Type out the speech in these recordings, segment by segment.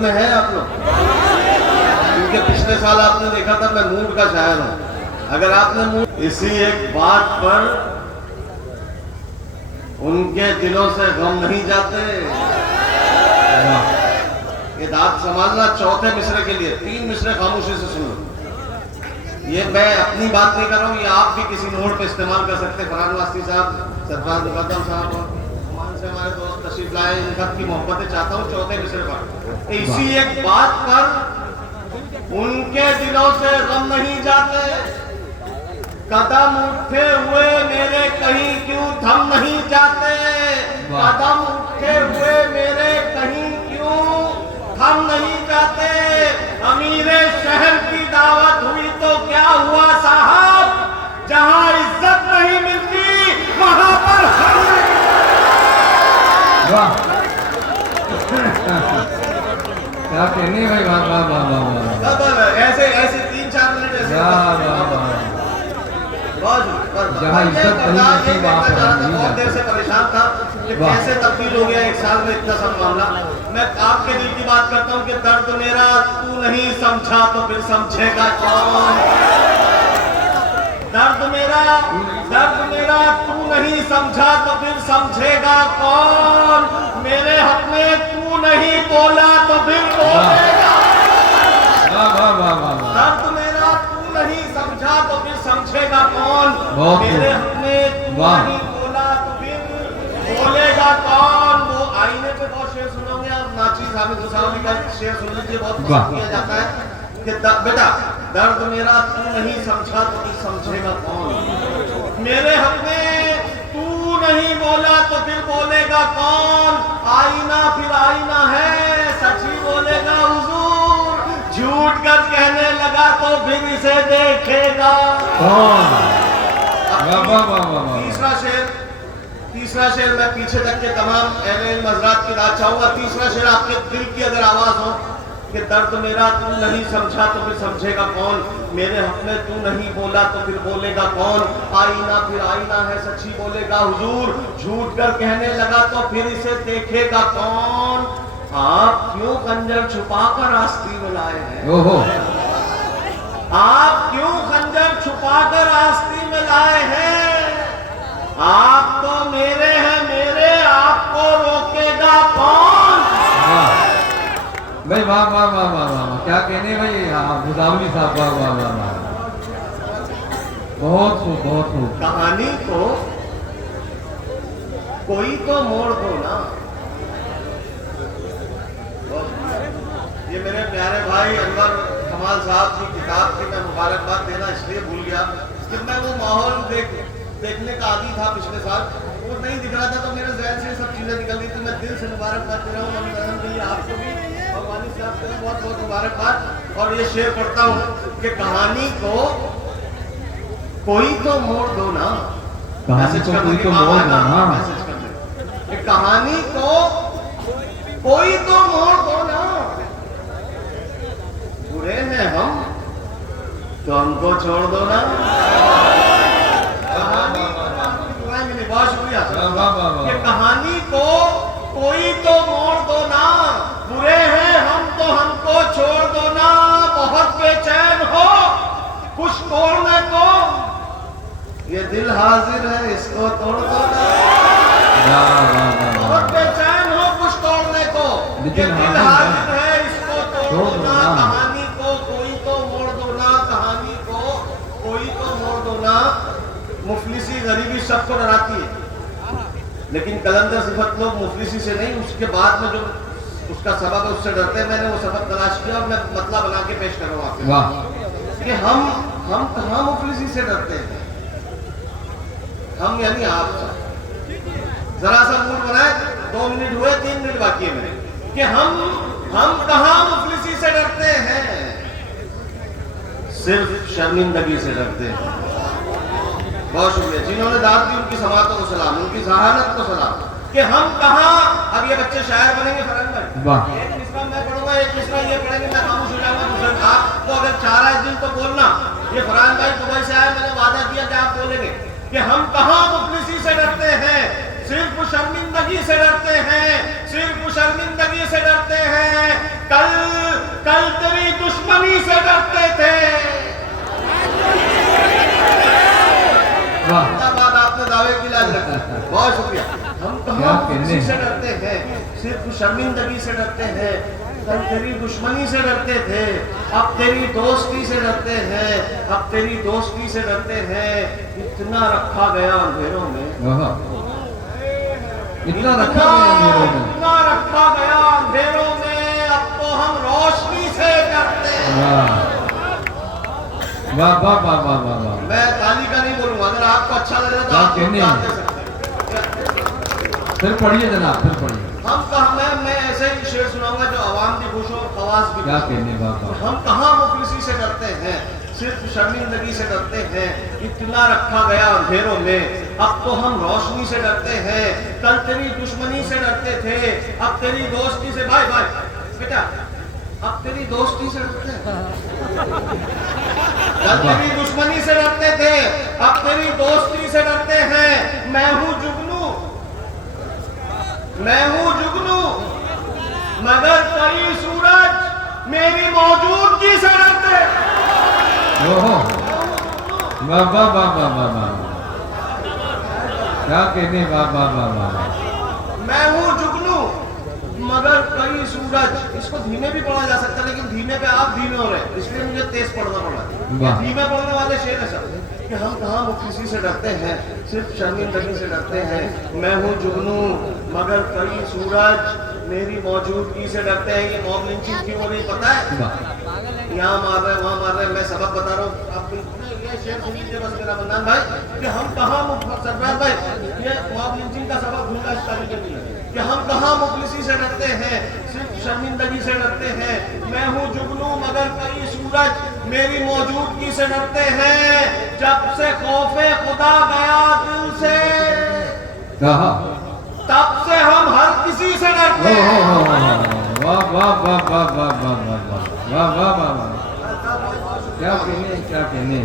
Mood میں ہیں آپ لوگ؟ کیونکہ پچھلے سال آپ نے دیکھا تھا میں موڈ کا شاعر ہوں. اگر آپ نے موڈ اسی ایک بات پر ان کے دلوں سے غم نہیں جاتے. یہ داد سنبھالنا چوتھے مصرے کے لیے 3 مصرے خاموشی سے سن لو. یہ میں اپنی بات نہیں کر رہا ہوں, یہ آپ بھی کسی موڑ پہ استعمال کر سکتے. فرحان واسطی صاحب, سرفراز مقدم صاحب اور عمان سے ہمارے دوست تشریف لائے, ان سب کی محبتیں چاہتا ہوں چوتھے مصرے پر. اسی ایک بات پر ان کے دلوں سے غم نہیں جاتے. قدم اٹھے ہوئے میرے کہیں کیوں تھم نہیں جاتے. قدم اٹھے ہوئے میرے کہیں کیوں تھم نہیں جاتے. امیر شہر کی دعوت ہوئی تو کیا ہوا صاحب, جہاں عزت نہیں ملتی وہاں پر ہم. واہ کیا کہنے بھائی, واہ واہ واہ واہ. ایسے 3-4 منٹ ایسے جہاں عزت نہیں ملتی وہاں پر ہم نہیں بہت دیر سے پریشان تھا کہ کیسے تبدیل ہو گیا 1 سال میں اتنا سب معاملہ. میں آپ کے دل کی بات کرتا ہوں کہ درد میرا تو نہیں سمجھا تو پھر سمجھے گا کون. درد میرا تو نہیں سمجھا تو پھر سمجھے گا کون. میرے حق میں تو نہیں بولا تو پھر بولے گا. درد میرا تو نہیں سمجھا تو پھر سمجھے گا کون. میرے حق میں تو نہیں بولا تو پھر بولے گا کون. وہ آئینے پہ بہت شعر سنو گے آپ, ناچیز حامد حسامی کا شعر سن لیجیے, بہت پسند کیا جاتا ہے کہ بیٹا درد میرا تو نہیں سمجھا تو پھر سمجھے گا کون. میرے حق میں تو نہیں بولا تو پھر بولے گا کون. آئینہ پھر آئینہ ہے, سچ ہی بولے گا حضور. جھوٹ کر کہنے لگا تو پھر اسے دیکھے گا کون. تیسرا شعر میں پیچھے تک کے تمام اہل علم حضرات کی داد چاہوں گا. تیسرا شعر آپ کے دل کی اگر آواز ہو کہ درد میرا تو نہیں سمجھا تو پھر سمجھے گا کون. میرے حق میں تو نہیں بولا تو پھر بولے گا کون. آئینہ پھر آئینہ ہے, سچی بولے گا حضور. جھوٹ کر کہنے لگا تو پھر اسے دیکھے گا کون. آپ کیوں خنجر چھپا کر آستین میں لائے ہیں. آپ کیوں خنجر چھپا کر آستین میں لائے ہیں. آپ تو میرے ہیں میرے, آپ کو روکے گا کون. بھائی واہ واہ واہ واہ واہ, کیا کہنے بھائی مزاولی صاحب, واہ واہ واہ واہ, بہت خوب بہت خوب. کہانی کو کوئی تو موڑ دو نا. یہ میرے پیارے بھائی انور کمال صاحب کی کتاب کی میں مبارکباد دینا اس لیے بھول گیا کہ میں وہ ماحول دیکھنے کا عادی تھا پچھلے سال, وہ نہیں دکھ رہا تھا تو میرے ذہن سے سب چیزیں نکل گئی تھی. میں دل سے مبارکباد دے رہا ہوں آپ کو بھی اور والد صاحب کو بہت بہت مبارکباد. اور یہ شعر پڑھتا ہوں کہ کہانی کو کوئی تو موڑ دو نا. میسج کر دیں کہ کہانی کو کوئی تو موڑ دو نا. برے ہیں ہم تو ہم کو چھوڑ دو نا. بہت شکریہ. کہ کہانی کو کوئی تو موڑ دو نا. برے ہیں ہم تو ہم کو چھوڑ دو نا. بہت بے چین ہو کچھ توڑنے کو, یہ دل حاضر ہے اس کو توڑ دو نا. بہت بے چین ہو کچھ توڑنے کو, یہ دل حاضر ہے اس کو توڑ دو نا. کہانی کو کوئی تو موڑ دو نا. کہانی کو کوئی تو موڑ دو نا. مفلسی غریبی سب کو ڈراتی ہے, لیکن کلندر صفت لوگ مفلسی سے نہیں, اس کے بعد میں جو اس کا سبب ہے اس سے ڈرتے ہیں. میں نے وہ سبب تلاش کیا اور میں مطلب بنا کے پیش کر رہا ہوں آپ کو کہ ہم کہاں مفلسی سے ڈرتے ہیں. ہم یعنی آپ ذرا سا موڈ بنائے, 2 منٹ ہوئے, 3 منٹ باقی ہے میرے, کہ ہم کہاں مفلسی سے ڈرتے ہیں. صرف شرمندگی سے ڈرتے ہیں. بہت شکریہ جنہوں نے داد دی, ان کی سماعتوں کو سلام, ان کی ذہانت کو سلام. کہ ہم کہاں, اب یہ بچے شاعر بنیں گے فرحان بھائی, ایک مصرع میں پڑھوں گا, ایک مصرع یہ پڑھیں گے, میں خاموش ہو جاؤں گا. دوسرے آپ کو اگر چاہ رہا ہے دل تو بولنا. یہ فرحان بھائی دبئی سے آئے, میں نے وعدہ کیا کہ آپ بولیں گے کہ ہم کہاں مفلسی سے ڈرتے ہیں. صرف شرمندگی سے ڈرتے ہیں, صرف شرمندگی سے ڈرتے ہیں. کل کہاں کسی سے ڈرتے ہیں، صرف شرمندگی سے ڈرتے ہیں. کل تیری دشمنی سے ڈرتے تھے، اب تیری دوستی سے ڈرتے ہیں، اب تیری دوستی سے ڈرتے ہیں. اتنا رکھا گیا اندھیروں میں، اتنا رکھا گیا اندھیروں میں، اتنا رکھا گیا اندھیروں میں، اب تو ہم روشنی سے ڈرتے ہیں. واہ واہ واہ واہ واہ واہ. میں تالی کا نہیں بولوں گا، اگر آپ کو اچھا لگے تو آپ کہنے دے سکتے ہیں. پھر پڑھیے جناب، پھر پڑھیے. ہم کہاں، میں ایسے ہی شعر سناؤں گا جو عوام بھی خوش ہو اور خواص بھی کیا خوش ہو. کہنے بابا. ہم کہاں مفلسی سے ڈرتے ہیں، صرف شرمندگی سے ڈرتے ہیں. اتنا رکھا گیا اندھیروں میں، اب تو ہم روشنی سے ڈرتے ہیں. کل تیری دشمنی سے ڈرتے تھے، اب تیری دوستی سے. بھائی بیٹا، اب تیری دوستی سے ڈرتے ہیں. کل تیری دشمنی سے ڈرتے تھے، اب تیری دوستی سے ڈرتے ہیں. میں ہوں جگنو، میں ہوں جگنو، مگر کئی سورج میری موجودگی سے ڈرتے. واہ واہ واہ واہ واہ واہ. کیا کہنے واہ واہ واہ واہ. میں ہوں جگنو مگر کئی سورج. اس کو دھیمے بھی پڑھا جا سکتا ہے، لیکن دھیمے پہ آپ دھیمے ہو رہے ہیں، اس لیے مجھے تیز پڑھنا پڑا. دھیمے پڑھنے والے شعر ہے سب کہ ہم کہاں مفلسی سے ڈرتے ہیں، صرف شرمندگی سے ڈرتے ہیں. میں ہوں جگنو مگر کئی سورج میری موجودگی سے ڈرتے ہیں. یہ موب لنچنگ کیوں ہو رہی پتہ ہے؟ یہاں مار رہے ہیں، وہاں مار رہے ہیں. میں سبق بتا رہا ہوں، آپ یہ شعر سن لیجیے بس میرا منان بھائی کہ ہم کہاں سرفراز بھائی یہ موب لنچنگ کا سبق بھولنا اس طریقے نہیں ہے کہ ہم کہاں مفلسی سے ڈرتے ہیں، صرف شرمندگی سے ڈرتے ہیں. میں ہوں جگنو مگر کئی سورج میری موجودگی سے ڈرتے ہیں. جب سے خوف خدا گیا دل سے، تب سے ہم ہر کسی سے ڈرتے ہیں. واہ واہ واہ واہ واہ واہ واہ واہ واہ واہ واہ. کیا کہنے، کیا کہنے.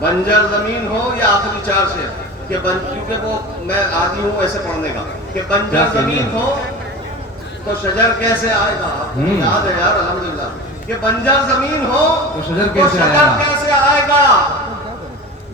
بنجر زمین ہو یا آخری چار شعر کہ کیونکہ وہ میں عادی ہوں ایسے پڑھنے کا کہ بنجر زمین ہو تو شجر کیسے آئے گا. یاد ہے یار الحمدللہ کہ بنجر زمین ہو تو شجر کیسے آئے گا.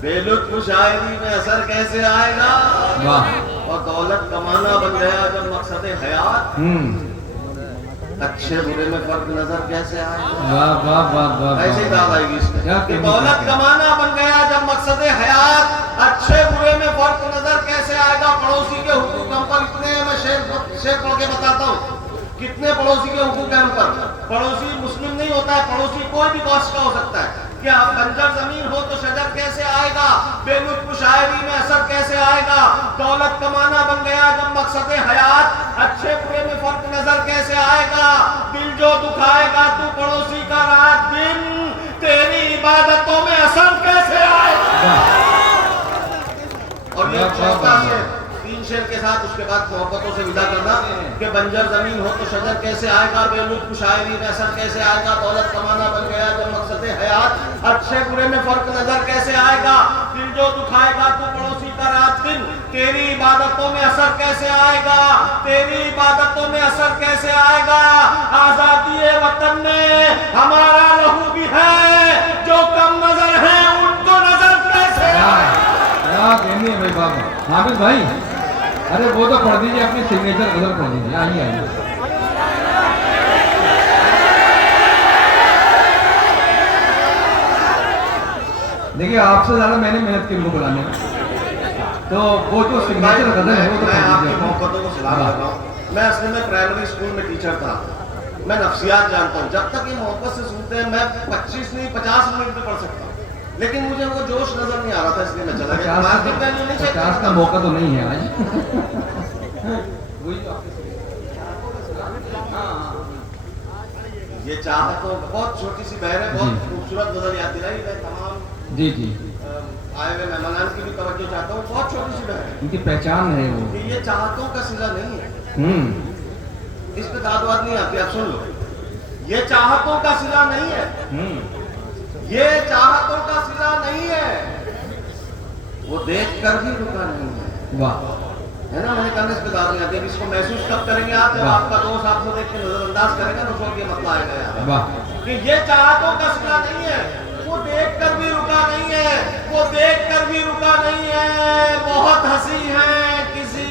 بے لطف شاعری میں اثر کیسے آئے گا. اور دولت کمانا بن گیا جب مقصد حیات، اچھے برے میں فرق نظر کیسے آئے گا. ایسے ہی داد آئے گی اس میں کہ دولت کمانا بن گیا جب مقصد حیات، اچھے برے میں فرق نظر کیسے آئے گا. پڑوسی کے حقوق ہم پر اتنے ہیں، میں شعر پڑھ کے بتاتا ہوں کتنے پڑوسی کے حقوق ہیں ہم پر. پڑوسی مسلم نہیں ہوتا ہے، پڑوسی کوئی بھی کاسٹ کا ہو سکتا ہے. کہ بنجر زمین ہو تو شجر کیسے آئے گا. بے لطف شاعری میں اثر کیسے آئے گا. دولت کمانا بن گیا جب مقصد حیات، اچھے برے میں فرق نظر کیسے آئے گا. دل جو دکھائے گا تو پڑوسی کا رات دن، تیری عبادتوں میں اثر کیسے آئے گا. اور یہ چوتھا شعر 3 شعر کے ساتھ اس کے بعد محبتوں سے ودا کرنا کہ بنجر زمین ہو تو شجر کیسے آئے گا. بے لطف شاعری میں اثر کیسے آئے گا. دولت کمانا بن گیا جب مقصد حیات، اچھے برے میں فرق نظر کیسے آئے گا. دل جو دکھائے گا تو پڑوسی کا رات دن، تیری عبادتوں میں اثر کیسے آئے گا. تیری عبادتوں میں اثر کیسے آئے گا. آزادی وطن میں ہمارا لہو بھی ہے، جو کم نظر ہیں ان کو نظر کیسے آئے گا. کیا کہنے بھائی بابا. حافظ بھائی ارے وہ تو پڑھ دیجیے، اپنی سگنیچر غزل پڑھ دیجیے. آئیے آئیے. دیکھیے آپ سے زیادہ میں نے محنت کی ان کو بلانے میں، تو وہ جو سگنیچر غزل ہے وہ تو میں آپ کی پڑھ محبتوں کو سلام کرتا ہوں. میں اصل میں پرائمری اسکول میں ٹیچر تھا، میں نفسیات جانتا ہوں. جب تک یہ محبت سے سنتے ہیں میں 25 نہیں 50 منٹ بھی پڑھ سکتا ہوں، لیکن مجھے وہ جوش نظر نہیں آ رہا تھا اس لیے میں چلا گیا. 50 کا موقع تو نہیں ہے آج. یہ چاہتوں بہت چھوٹی سی بہر ہے، بہت خوبصورت غزل یاد دلائی. میں تمام جی جی آئے ہوئے مہمانان کی بھی توجہ چاہتا ہوں. بہت چھوٹی سی بہر ہے، ان کی پہچان ہے وہ. یہ چاہتوں کا صلہ نہیں ہے. اس پہ داد واد نہیں آتی، آپ سن لو. یہ چاہتوں کا صلہ نہیں ہے، یہ چاہتوں کا صلہ نہیں ہے. وہ دیکھ کر بھی رکا نہیں ہے. واہ ہے نا. میں نے کہا اس پہ داد نہیں آتی. اب اس کو محسوس کب کریں گے آپ جب آپ کا دوست آپ کو دیکھ کے نظر انداز کرے گا. نشور کے مسئلہ آئے گا یار کہ یہ چاہتوں کا صلہ نہیں ہے. وہ دیکھ کر بھی رکا نہیں ہے، وہ دیکھ کر بھی رکا نہیں ہے. بہت ہنسی ہے کسی